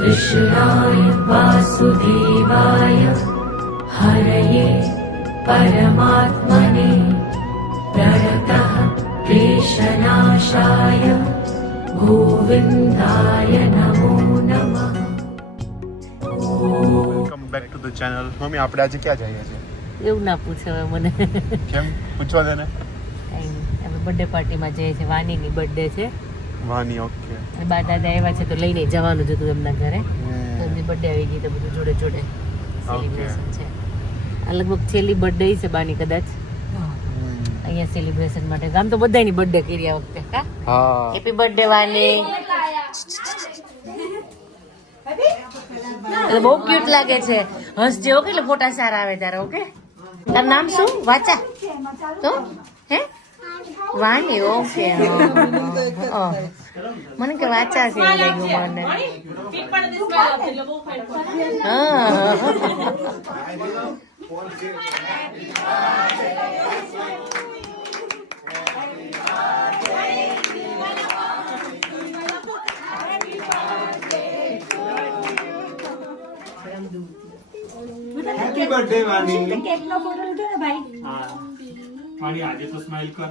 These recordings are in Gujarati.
कृष्णाय वासुदेवाय हरये परमात्मने प्रणतः क्लेशनाशाय गोविन्दाय नमो नमः। Welcome back to the channel. Mummy આપણે આજે ક્યાં જઈએ છીએ? એવું ના પૂછે હવે મને. કેમ પૂછવા દે ને. અમે બર્થડે પાર્ટીમાં જઈએ છીએ. વાનીની બર્થડે છે. વાની ઓકે. અને બા દાદા આવ્યા છે તો લઈને જવાનું જ હતું એમના ઘરે. તો એમની બર્થડે આવી ગઈ તો બધું જોડે જોડે સેલિબ્રેશન છે. આ લગભગ છેલ્લી બર્થડે છે બાની કદાચ અહીંયા સેલિબ્રેશન માટે. આમ તો બધાની બર્થડે કરી આ વખતે. હા હેપી બર્થડે વાની. બહુ ક્યુટ લાગે છે. હસજે ઓકે, એટલે ફોટા સારા આવે તારા. ઓકે, તારું નામ શું? વાચા તો હે વાની. ઓકે, મને કે વાચા છે એવું લાગ્યું મને. હા હેપી બર્થડે વાની. કેક નો ફોટો લીધો ને ભાઈ? હા મારી આજે તો સ્માઈલ કર.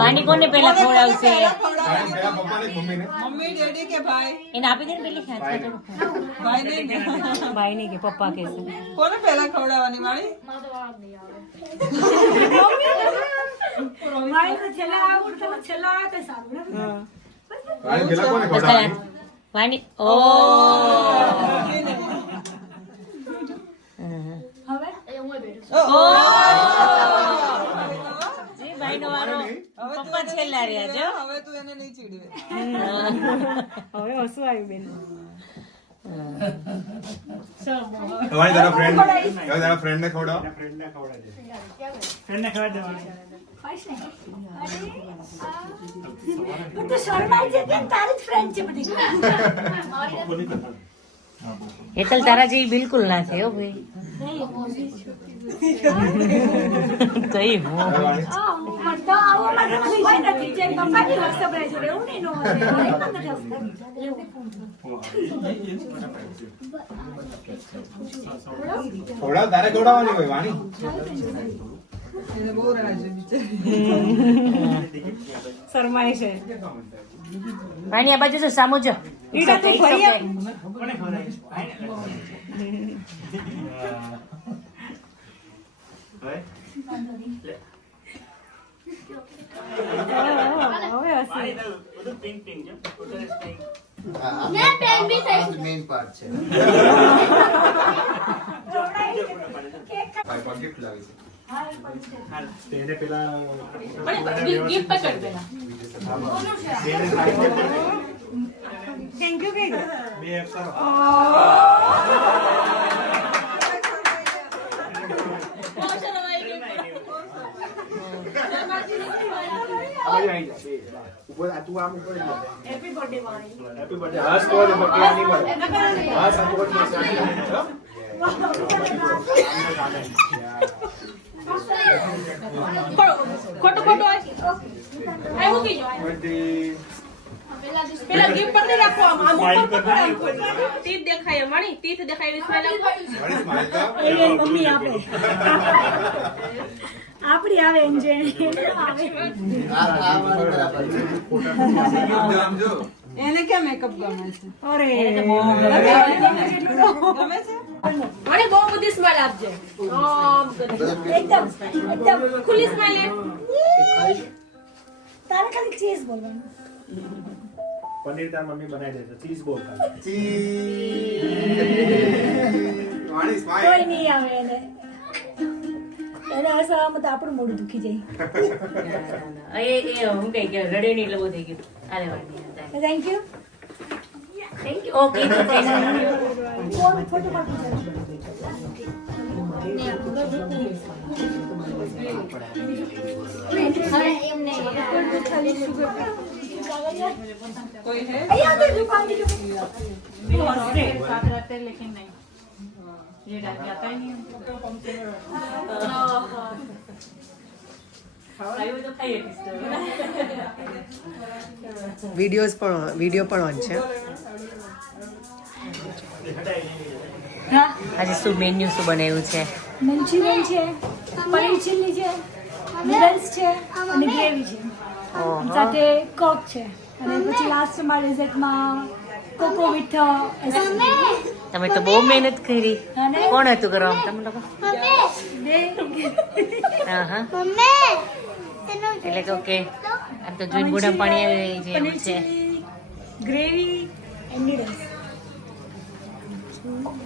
વાની કોને પેલા ખવડાવશે? મમ્મી ડેડી કે ભાઈ? એને આપી દે ને પેલી ખાંચી તો. ભાઈ નહીં ને? ભાઈ નહીં કે પપ્પા કહેશે. કોને પહેલા ખવડાવવાની વાળી? મારી તો છેલ્લા આવું તો છેલ્લા આ તે સારું ને. વાની પેલા કોને ખવડાવવાની? વાની. ઓ હવે ભાઈ નો વારો. પપ્પા છેલ્લા રહ્યા જો. હવે તું એને નહીં ચીડવે. હવે હસવું આવ્યું બેન. વાની તારા ફ્રેન્ડ ને ખવડાવ. ફ્રેન્ડને ખવડાવી દેવાની. ખાઈશ ને. તું તો શરમાઈ છે કેમ? તારી જ ફ્રેન્ડ છે બધી. બોલી તો ખરા. હેતલ તારા જેવી બિલકુલ ના છે હો ભાઈ. કઈ હું વાની. હા પણ તો આવો મારે કોઈ નથી. જે પપ્પાની વસ્તુ બરાબર જોડે એવું નહીં નો હોય. ખવડાવ તારે ખવડાવવાની હોય વાની. એને બહુ રાહ છે બિચારી. શરમાય છે. વાની આ બાજુ જો સામુ જો. ઈડા તું ફરી આવ. કોને ખવડાવીશ? હવે બધું પિંક પિંક છે. પિંક. મેઇન પાર્ટ છે. ભાઈ પર ગિફ્ટ લાવી છે. હાલ તેને પેલા ગિફ્ટ પકડ પેલા. થેન્ક યુ કઈ બે કરો. હેપી બર્થડે વાળી. Happy birthday. હાસ તો ને બર્થડે ની મળે. હાસ આ તો ખોટું ખોટું આ મૂકી જો. બર્થડે. પેલા ગિફ્ટ પર રાખો. આમ સ્માઈલ કર દે. તીત દેખાય મણી. તીત દેખાય સ્માઈલ આપો. મારી સ્માઈલ તો એની મમ્મી આપે. આપડી આવે એન્જોય આવે. એને કેમ મેકઅપ ગમે છે? અરે ગમે છે? મણી બહુ બધી સ્માઈલ આપજે. આમ કરી. એકદમ એકદમ ખુલ્લી સ્માઈલ લે. તારે ખાલી ચીઝ બોલવાનું. પનીર તાર મમ્મી બનાવી દેશે. ચીઝ બોલ ખાલી. વાની સ્માઈલ. કોઈ નહીં આવે એને. એને હસવામાં તો આપણું મોઢું દુખી જાય. એ હું કઈ કે રડે નહીં એટલે બહુ થઈ ગયું. આલે વાની. Thank you. Thank you. Okay thank you. Photo પાડું. કોઈ હે? અહીંયા તો દુકાન की लेकिन नहीं ये डाल जाता ही नहीं। વિડીયો પણ ઓન છે. આજે શું મેન્યુ શું બનાવ્યું છે? મંચુરિયન છે, પનીર ચીલી છે, નૂડલ્સ છે અને ગ્રેવી છે. સાથે કોક છે અને પછી લાસ્ટમાં ડેઝર્ટમાં કોકો વિથ તમે તો બહુ મહેનત કરી. કોણ હતું કરવામાં તમે લોકો? હા હા, એટલે કે ઓકે, આમ તો જોઈને મોઢામાં પાણી આવી જાય એવું છે. Gravy and noodles.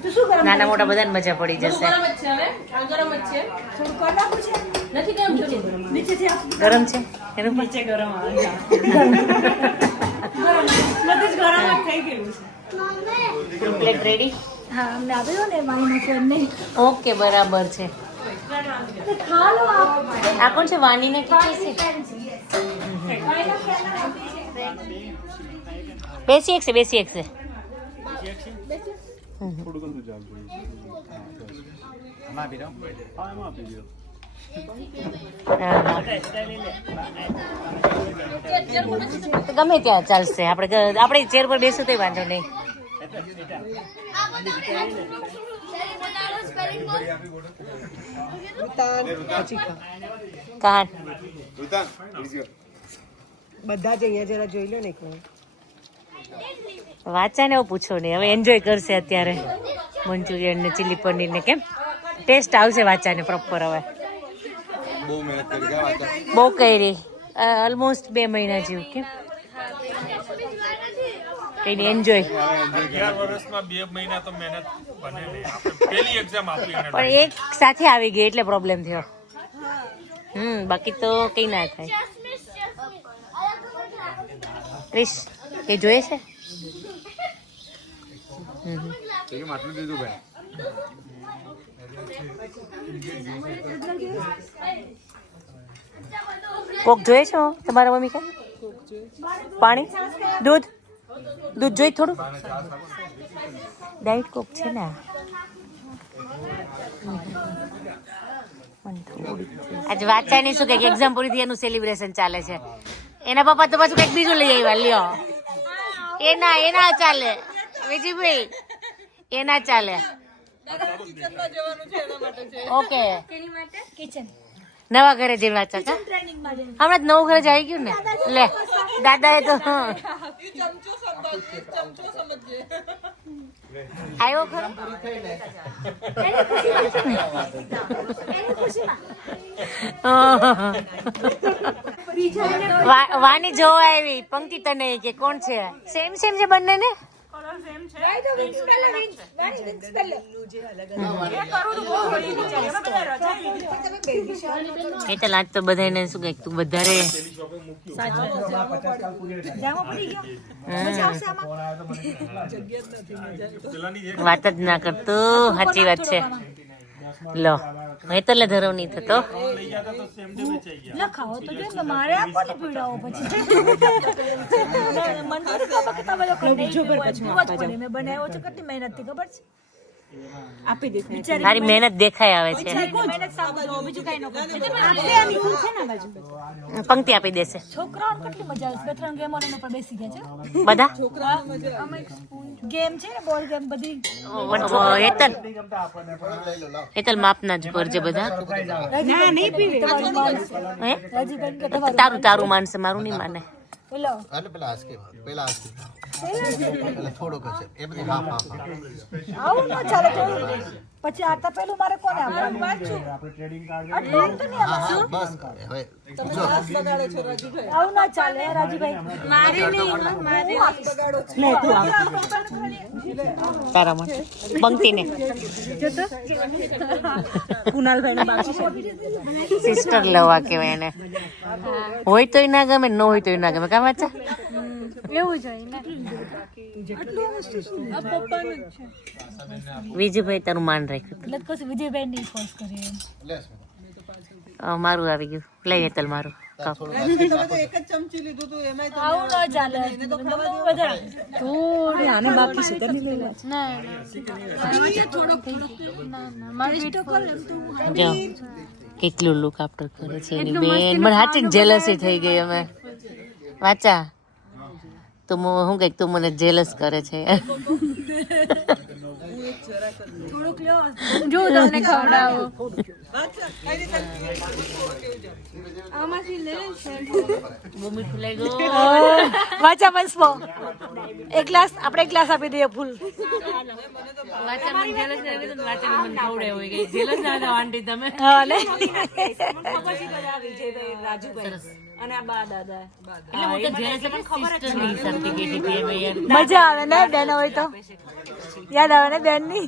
તો શું ગરમ નાના મોટા બધાને મજા પડી જશે. ગરમ જ છે હવે આ ગરમ જ છે થોડું કરી નાખું છે નથી કેમ છે નીચેથી આપું ગરમ છે એનું નીચે ગરમ આવે છે. બધું જ ગરમ જ થઈ ગયું છે. Plate ready? હા અમને આવ્યો ને વાણીનો ફોન નહીં. ઓકે, બરાબર છે. તો ખા લો આપ. આ કોણ છે? વાનીને કીધી છે. બેસી એક છે, બેસી એક છે. ગમે ત્યાં ચાલશે. આપણે ચેર પર બેસું તો વાંધો નહીં. કાન બધા જ અહીંયા જરા જોઈ લો ને એક વાર. વાંચા ને એવું પૂછો નહીં. હવે એન્જોય કરશે અત્યારે મંચુરિયન ને ચીલી પનીર ને. કેમ ટેસ્ટ આવશે વાંચા ને પ્રોપર? હવે બહુ કરી ઓલમોસ્ટ 2 મહિના જેવું. કેમ કઈ એન્જોય? 11 વર્ષમાં 2 મહિના તો મહેનત બને ને. આપણે પહેલી એક્ઝામ આપી એને. પણ એક સાથે આવી ગઈ એટલે પ્રોબ્લેમ થયો. બાકી તો કઈ ના થાય. ક્રિશ એ જોઈએ છે? કોક જોઈએ છો તમારા મમ્મી? કે પાણી, દૂધ જોઈએ થોડું? ડાયટ કોક છે ને. આજે વાંચાની શું કઈક એક્ઝામ પૂરી થઈ એનું સેલિબ્રેશન ચાલે છે. એના પપ્પા તો પાછું કઈક બીજું લઈ આવ્યા. લ્યો, એના ચાલે વિજયભાઈ, એના ચાલે. ઓકે, કિચન નવા ઘરે જઈને વાંચા કા? ટ્રેનિંગ માટે હમણાં જ નવું ઘરે જ આવી ગયું ને. લે દાદા એ તો આવ્યો ખરો. વાની જોવા આવી પંક્તિ તને કે કોણ છે? સેમ છે બંને ને. એટલે આજ તો બધાને શું કઈક તું વધારે વાત જ ના કરતું. સાચી વાત છે. લો એ તો ધરવ નહીં થતો. લખાવો તો જોઈએ મારે આપો ને પીડાવો પછી મેં બનાવ્યો છે કેટલી મહેનત થી ખબર છે. આપી દે. તારી મહેનત દેખાય આવે છે. પંક્તિ આપી દેશે. છોકરાઓને કેટલી મજા આવે. 2-3 ગેમો એના પર બેસી ગયા છે બધા. ગેમ છે ને બોલ ગેમ બધી. હેતલ માપના જ કરજે બધા. તારું માનશે, મારું નહીં માને. આવું ન ચાલે. પછી આતા પેલું મારે કોને આપવાનું? આવું ના ચાલે રાજુભાઈ. તારા માટે પંક્તિને સિસ્ટર લવા કહેવાય એને. હોય તોય ના ગમે, ન હોય તોય ના ગમે. કામ વાંચા એવું જોઈએ ને. વિજયભાઈ તારું માન રાખ્યું. એટલે પછી વિજયભાઈ ની ફોર્સ કરીએ. મારું આવી ગયું. લઈ હેતલ મારું. એક જ ચમચી લીધું તું એમાં આવું ન ચાલે. થોડી આને બાકી છે તને લઈ લે. જો કેટલું લુક આફ્ટર કરે છે એની બેન. મને સાચી જેલસી થઈ ગઈ. અમે વાચા તું હું કઈક તું મને જેલસ કરે છે. જો તમને ખવડાવો આમાંથી લે બહુ મીઠું લાગ્યું. વાચા પંચમો એક ગ્લાસ આપણે એક ગ્લાસ આપી દઈએ ફૂલ. વાચા મને જેલસ કરે તો વાચા મને ખવડાવે હોય ગઈ. જેલસ ના થાવ આંટી તમે. હા ને સરસ. અને આ બા દાદા એટલે હું તો જેલસ પણ સિસ્ટર ની હિસાબથી કહેતી હતી હવે યાર. મજા આવે ને બેન હોય તો યાદ આવે ને બેન ની.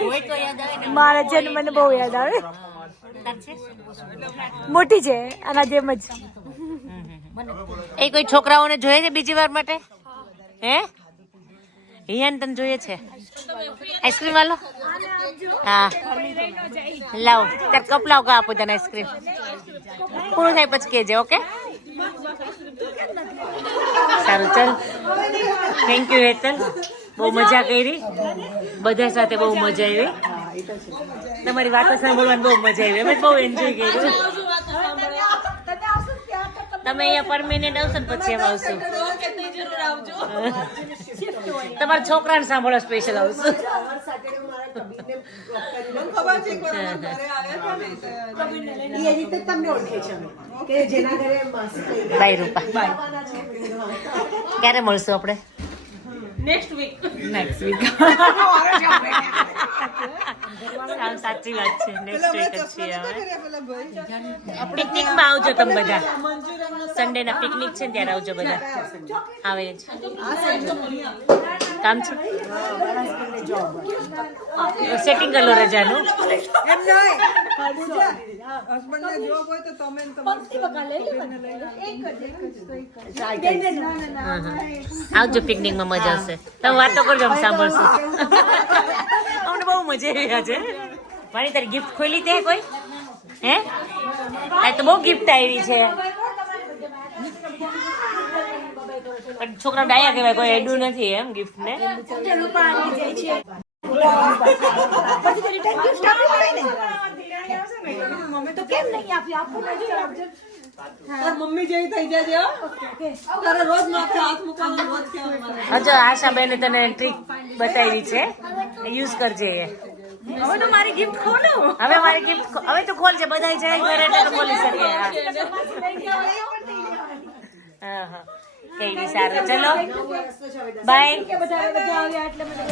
હોય તો યાદ આવે ને. મારા છે ને મને બહુ યાદ આવે. તાર છે? મોટી છે આના જેમ જ. એ કોઈ છોકરાઓને જોઈએ છે બીજી વાર માટે? હે હિયાન તને જોઈએ છે? આઈસ્ક્રીમ વાલો? હા લાવ તાર કપ લાવ કા આપું તને આઈસ્ક્રીમ. પૂરું થાય પછી કહેજે. ઓકે સારું ચાલ. Thank you Hetal. બહુ મજા કરી. બધા સાથે બહુ મજા આવી. તમારી વાતો સાંભળવાની બહુ મજા આવી. અમે બહુ એન્જોય કર્યું. તમે અહીંયા પરમેનન્ટ આવશો ને પછી એમ આવશું. તમારા છોકરાને સાંભળો સ્પેશિયલ આવશું. ખબર છે કોઈ ઘરે આવ્યા હતા ને એ રીતે તમને ઓળખે છે અમે કે જેના ઘરે માસી થઈ ગયા. બાય રૂપા. ક્યારે મળશું આપણે? Next week next week. સાચી વાત છે. નેક્સ્ટ વીક જ છીએ હવે. પિકનિકમાં આવજો તમે બધા. સન્ડે ના પિકનિક છે ને ત્યારે આવજો બધા. આવે જ કામ છે. સેટિંગ કરી લો રજાનું. એમ નહીં હસબન્ડ ને જોબ હોય તો તમે ને આવજો પિકનિકમાં મજા આવશે. તમે વાતો કરજો અમે સાંભળશું. અમને બહુ મજા આવી આજે. મારી તારી ગિફ્ટ ખોલી તે કોઈ? હે આ તો બહુ ગિફ્ટ આવી છે. પણ છોકરા ડાયા કહેવાય. કોઈ એડું નથી એમ ગિફ્ટ ને. મમ્મી જેવી થઈ જાય તારે રોજ માથે હાથ મૂકવાનો રોજ કહેવાનું. હજો આશાબેને તને ટ્રીક બતાવી છે. યુઝ કરજે એ. હવે તો મારી ગિફ્ટ ખોલો. હવે મારી ગિફ્ટ હવે તો ખોલજે. બધા જાય ઘરે એટલે તો ખોલી શકે. હા હા કઈ નહીં. સારું ચલો બાય. બધા આવ્યા એટલે મને